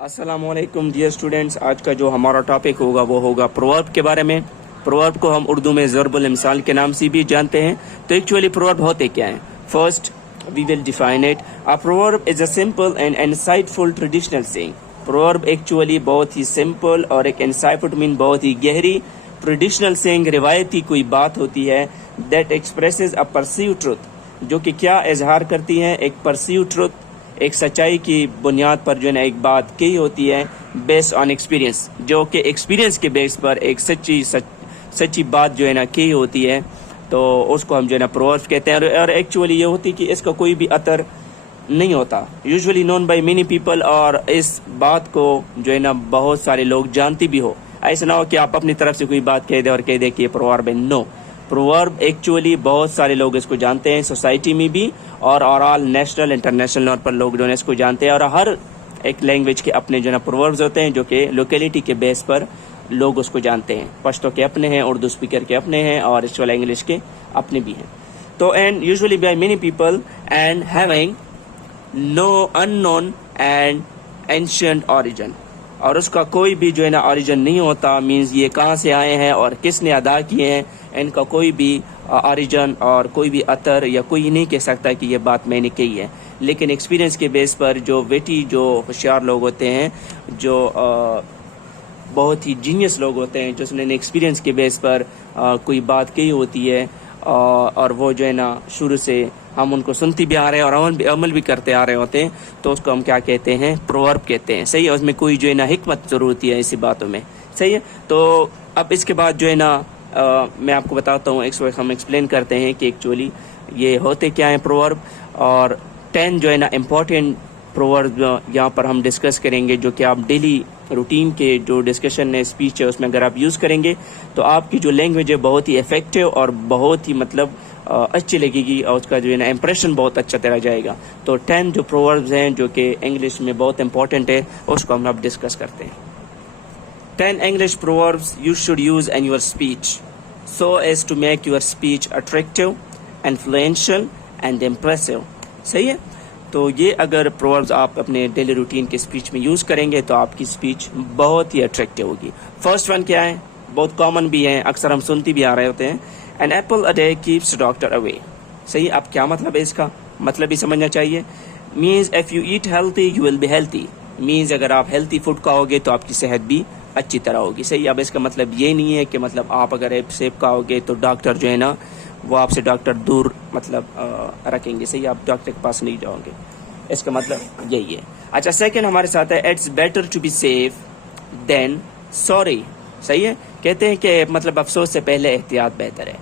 अस्सलाम वालेकुम dear students. आज का जो हमारा टॉपिक होगा वो होगा प्रोवर्ब के बारे में। प्रोवर्ब को हम उर्दू में ज़रबुल मिसाल के नाम से भी जानते हैं। तो एक्चुअली प्रोवर्ब होते क्या हैं? First we will define it. A proverb is a simple and insightful traditional saying. Proverb actually बहुत ही सिंपल और एक इंसाइटफुल मीन बहुत ही गहरी ट्रेडिशनल सेइंग, रिवायती कोई बात होती है that expresses a perceived truth, जो कि क्या इजहार करती है? एक परसीव्ड ट्रुथ, एक सच्चाई की बुनियाद पर जो है ना एक बात कही होती है बेस्ड ऑन एक्सपीरियंस, जो कि एक्सपीरियंस के बेस पर एक सच्ची बात जो है ना कही होती है। तो उसको हम जो है ना प्रोवर्ब कहते हैं। और एक्चुअली ये होती कि इसका कोई भी असर नहीं होता, usually known by many people, और इस बात को जो है ना बहुत सारे लोग जानती भी हो। ऐसा ना हो कि आप अपनी तरफ से कोई बात कह दे और कह दे कि ये प्रोवर्ब है। नो, प्रोवर्ब एक्चुअली बहुत सारे लोग इसको जानते हैं, सोसाइटी में भी और ऑल नेशनल इंटरनेशनल लेवल पर लोग जो है इसको जानते हैं। और हर एक लैंग्वेज के अपने जो है प्रोवर्ब्स होते हैं, जो कि लोकेलिटी के बेस पर लोग उसको जानते हैं। पश्तो के अपने हैं, उर्दू स्पीकर के अपने हैं, और इस वाला इंग्लिश के अपने भी हैं। तो and usually by many people and having no unknown and ancient origin, और उसका कोई भी जो है ना ओरिजिन नहीं होता। मीन्स ये कहाँ से आए हैं और किसने अदा किए हैं, इनका कोई भी ओरिजिन और कोई भी अतर या कोई नहीं कह सकता कि ये बात मैंने कही है। लेकिन एक्सपीरियंस के बेस पर जो वेटी, जो होशियार लोग होते हैं, जो बहुत ही जीनियस लोग होते हैं, जिसने एक्सपीरियंस के बेस पर कोई बात कही होती है, और वो जो है ना शुरू से हम उनको सुनती भी आ रहे हैं और अमल भी करते आ रहे होते हैं, तो उसको हम क्या कहते हैं? प्रोवर्ब कहते हैं। सही है, उसमें कोई जो है ना हिकमत जरूर होती है ऐसी बातों में। सही है। तो अब इसके बाद जो है ना मैं आपको बताता हूँ, हम एक्सप्लेन करते हैं कि एक्चुअली ये होते क्या हैं प्रोवर्ब, और 10 जो है ना इम्पोर्टेंट प्रोवर्ब यहाँ पर हम डिस्कस करेंगे, जो कि आप डेली रूटीन के जो डिस्कशन है, स्पीच है, उसमें अगर आप यूज़ करेंगे तो आपकी जो लैंग्वेज है बहुत ही इफेक्टिव और बहुत ही मतलब अच्छी लगेगी, और उसका जो है ना इम्प्रेशन बहुत अच्छा तरह जाएगा। तो 10 जो प्रोवर्ब्स हैं जो कि इंग्लिश में बहुत इंपॉर्टेंट है, उसको हम अब डिस्कस करते हैं। 10 English proverbs you should use in your speech so as to make your speech attractive, influential and impressive. सही है। तो ये अगर प्रोवर्ब्स आप अपने डेली रूटीन के स्पीच में यूज़ करेंगे तो आपकी स्पीच बहुत ही अट्रैक्टिव होगी। फर्स्ट वन क्या है? बहुत कॉमन भी है, अक्सर हम सुनती भी आ रहे होते हैं, an apple a day keeps doctor away. सही। अब क्या मतलब है इसका? मतलब भी समझना चाहिए। Means if you eat healthy you will be healthy. Means अगर आप हेल्थी फूड खाओगे तो आपकी सेहत भी अच्छी तरह होगी। सही। अब इसका मतलब ये नहीं है कि मतलब आप अगर एक सेब खाओगे तो डॉक्टर जो है ना वो आपसे डॉक्टर दूर मतलब रखेंगे। सही। आप डॉक्टर के पास नहीं जाओगे, इसका मतलब यही है। अच्छा, सेकंड हमारे साथ है it's better to be safe than sorry. सही है। कहते हैं कि मतलब अफसोस से पहले एहतियात बेहतर है।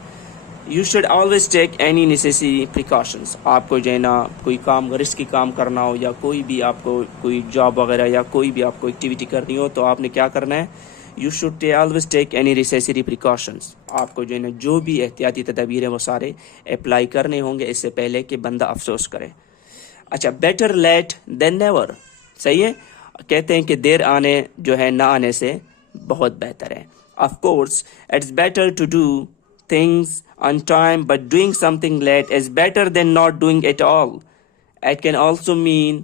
You should always take any necessary precautions. आपको जो है ना कोई काम, रिस्की काम करना हो, या कोई भी आपको कोई जॉब वगैरह या कोई भी आपको एक्टिविटी करनी हो, तो आपने क्या करना है? You should always take any necessary precautions. आपको जो है ना जो भी एहतियाती तदबीर है वो सारे अप्लाई करने होंगे इससे पहले कि बंदा अफसोस करे। अच्छा, बेटर लेट देन नेवर। सही है। कहते हैं कि देर आने जो है ना आने से बहुत बेहतर है। Of course it's better to do things on time, but doing something late is better than not doing it all. It can also mean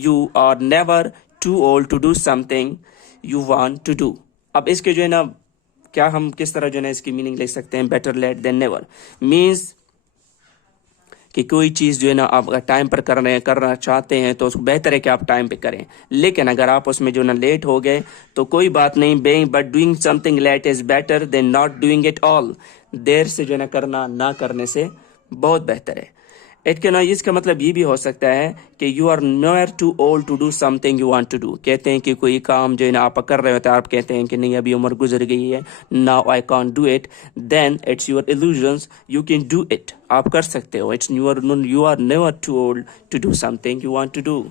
you are never too old to do something you want to do. अब इसके जो है ना क्या हम किस तरह जो है ना इसकी मीनिंग ले सकते हैं? Better late than never means कि कोई चीज़ जो है ना आप अगर टाइम पर करना चाहते हैं तो उसको बेहतर है कि आप टाइम पे करें। लेकिन अगर आप उसमें जो ना लेट हो गए तो कोई बात नहीं, but doing something late is better than not doing it all. देर से जो है ना करना ना करने से बहुत बेहतर है। इट कैन, इसका मतलब ये भी हो सकता है कि you are not too old to do something you want to do. कहते हैं कि कोई काम जो है ना आप कर रहे होते हैं, आप कहते हैं कि नहीं अभी उम्र गुजर गई है, now I can't do it, then it's your illusions, you can do it. आप कर सकते हो। It's you are never too old to do something you want to do.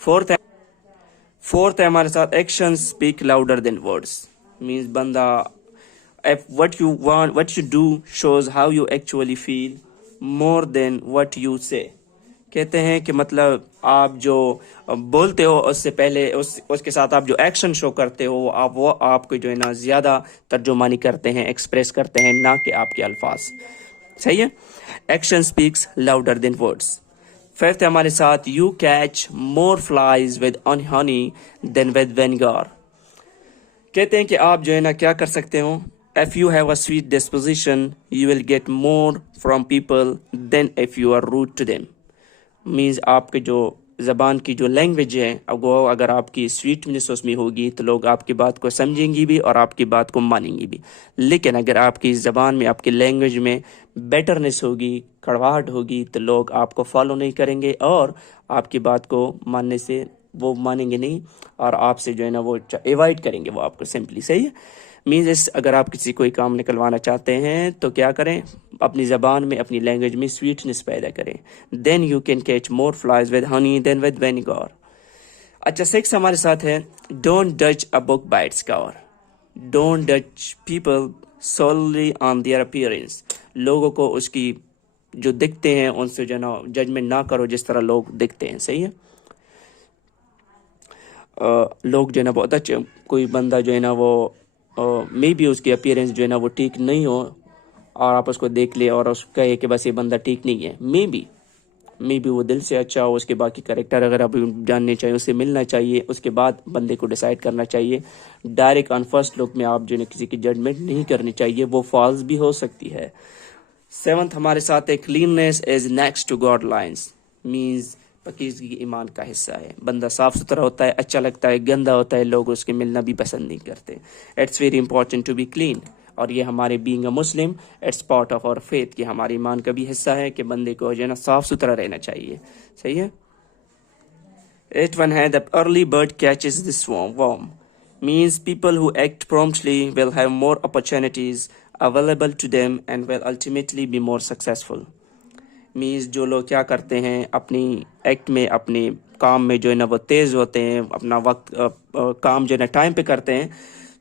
Fourth है हमारे साथ actions speak louder than words. Means बंदा if what you want, what you do shows how you actually feel more than what you say. कहते हैं कि मतलब आप जो बोलते हो उससे पहले उसके साथ आप जो एक्शन शो करते हो वो आपको जो है ना ज़्यादा तर्जुमानी करते हैं, एक्सप्रेस करते हैं, ना कि आपके अल्फाज। सही है। Action speaks louder than words. Fifth है हमारे साथ, you catch more flies with honey than with vinegar. कहते हैं कि आप जो है ना क्या कर सकते हो, if you have a sweet disposition you will get more from people than if you are rude to them. Means आपके जो ज़बान की जो लैंग्वेज है अब वो अगर आपकी स्वीटनेस उसमें होगी तो लोग आपकी बात को समझेंगी भी और आपकी बात को मानेंगी भी। लेकिन अगर आपकी ज़बान में, आपकी लैंग्वेज में बेटरनेस होगी, कड़वाहट होगी, तो लोग आपको फॉलो नहीं करेंगे और आपकी बात को मानने से वो मानेंगे नहीं और आपसे जो है ना वो एवॉइड करेंगे वो आपको सिंपली। सही है। मीन्स अगर आप किसी कोई काम निकलवाना चाहते हैं तो क्या करें, अपनी ज़बान में, अपनी लैंग्वेज में स्वीटनेस पैदा करें। Then you can catch more flies with honey than with vinegar. अच्छा, सिक्स हमारे साथ है, डोंट जज a book by its cover. Don't जज people solely on their appearance. लोगों को उसकी जो दिखते हैं उनसे जो है ना जजमेंट ना करो जिस तरह लोग दिखते हैं। सही है। लोग जो है ना बहुत अच्छे, कोई बंदा जो है ना वो मे बी उसकी अपीयरेंस जो है ना वो ठीक नहीं हो और आप उसको देख ले और उसको कहे कि बस ये बंदा ठीक नहीं है, मे बी वो दिल से अच्छा हो, उसके बाकी कैरेक्टर अगर आप जानने चाहिए, उससे मिलना चाहिए, उसके बाद बंदे को डिसाइड करना चाहिए। डायरेक्ट ऑन फर्स्ट लुक में आप जो है किसी की जजमेंट नहीं करनी चाहिए, वो फॉल्स भी हो सकती है। सेवंथ हमारे साथ है, cleanliness is next to god lines. Means पाकीज़गी ईमान का हिस्सा है। बंदा साफ सुथरा होता है, अच्छा लगता है, गंदा होता है लोग उसके मिलना भी पसंद नहीं करते। It's very important to be clean. और ये हमारे being a Muslim it's part of our faith, कि हमारे ईमान का भी हिस्सा है कि बंदे को जो है ना साफ सुथरा रहना चाहिए। सही है। एट वन है, the early bird catches the worm। Means people who act promptly will have more opportunities available to them and will ultimately be more successful। Means जो लोग क्या करते हैं अपनी एक्ट में, अपने काम में जो है ना वो तेज़ होते हैं, अपना वक्त काम जो है ना टाइम पे करते हैं,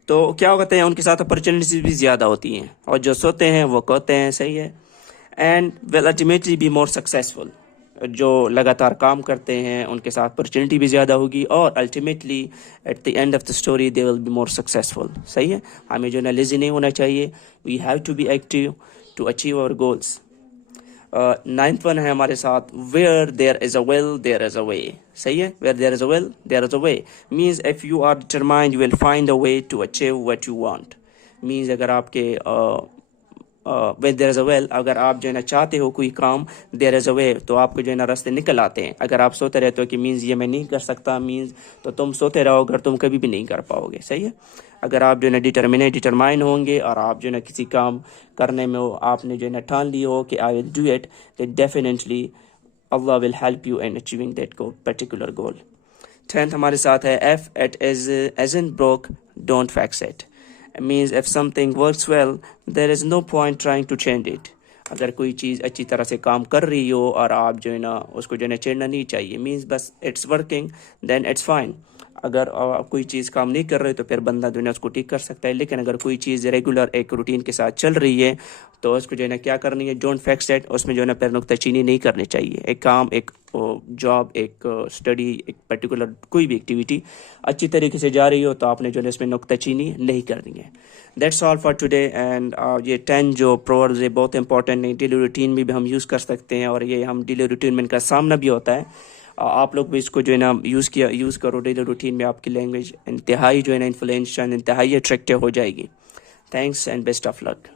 तो क्या होता है उनके साथ अपॉर्चुनिटीज भी ज़्यादा होती हैं और जो सोते हैं वो कहते हैं। सही है। And will ultimately be more successful. जो लगातार काम करते हैं उनके साथ अपॉर्चुनिटी भी ज़्यादा होगी और ultimately at the end of the story they will be more successful. सही है। हमें जो है ना लेजी नहीं होना चाहिए, we have to be active to achieve our goals. Ninth one है हमारे साथ, where there is a will there is a way. सही है। Where there is a will there is a way means if you are determined you will find a way to achieve what you want. Means अगर आपके where there is a will, अगर आप जो है ना चाहते हो कोई काम, देयर इज अ वे, तो आपको जो है ना रास्ते निकल आते हैं। अगर आप सोते रहते हो कि मीन्स ये मैं नहीं कर सकता, मीन्स तो तुम सोते रहोगे, तुम कभी भी नहीं कर पाओगे। सही है। अगर आप जो है ना डिटरमाइन होंगे और आप जो है ना किसी काम करने में हो, आपने जो है ना ठान ली हो कि आई विल डू इट, तो definitely Allah will help you in achieving that particular goal. 10th हमारे साथ है, if it is ain't broke don't fix it. Means if something works well there is no point trying to change it. अगर कोई चीज़ अच्छी तरह से काम कर रही हो और आप जो है ना उसको जो है ना छेड़ना नहीं चाहिए। मीन्स बस it's working then it's fine. अगर कोई चीज़ काम नहीं कर रही तो फिर बंदा जो है उसको ठीक कर सकता है। लेकिन अगर कोई चीज़ रेगुलर एक रूटीन के साथ चल रही है तो उसको जो है ना क्या करनी है, डोंट फिक्स इट। उसमें जो है ना फिर नुक्ताचीनी नहीं करनी चाहिए। एक काम, एक जॉब, एक स्टडी, एक पर्टिकुलर कोई भी एक्टिविटी अच्छी तरीके से जा रही हो तो आपने जो है इसमें नुक्ताचीनी नहीं करनी है। That's all for today. And ये 10 जो प्रोवर्ब्स है बहुत इंपॉर्टेंट है, डेली रूटीन में भी हम यूज़ कर सकते हैं और ये हम डेली रूटीन में इनका सामना भी होता है। आप लोग भी इसको जो है ना यूज़ करो डेली रूटीन में, आपकी लैंग्वेज इंतहाई जो है ना इन्फ्लुएंशियल, इंतहाई अट्रैक्टिव हो जाएगी। Thanks and best of luck.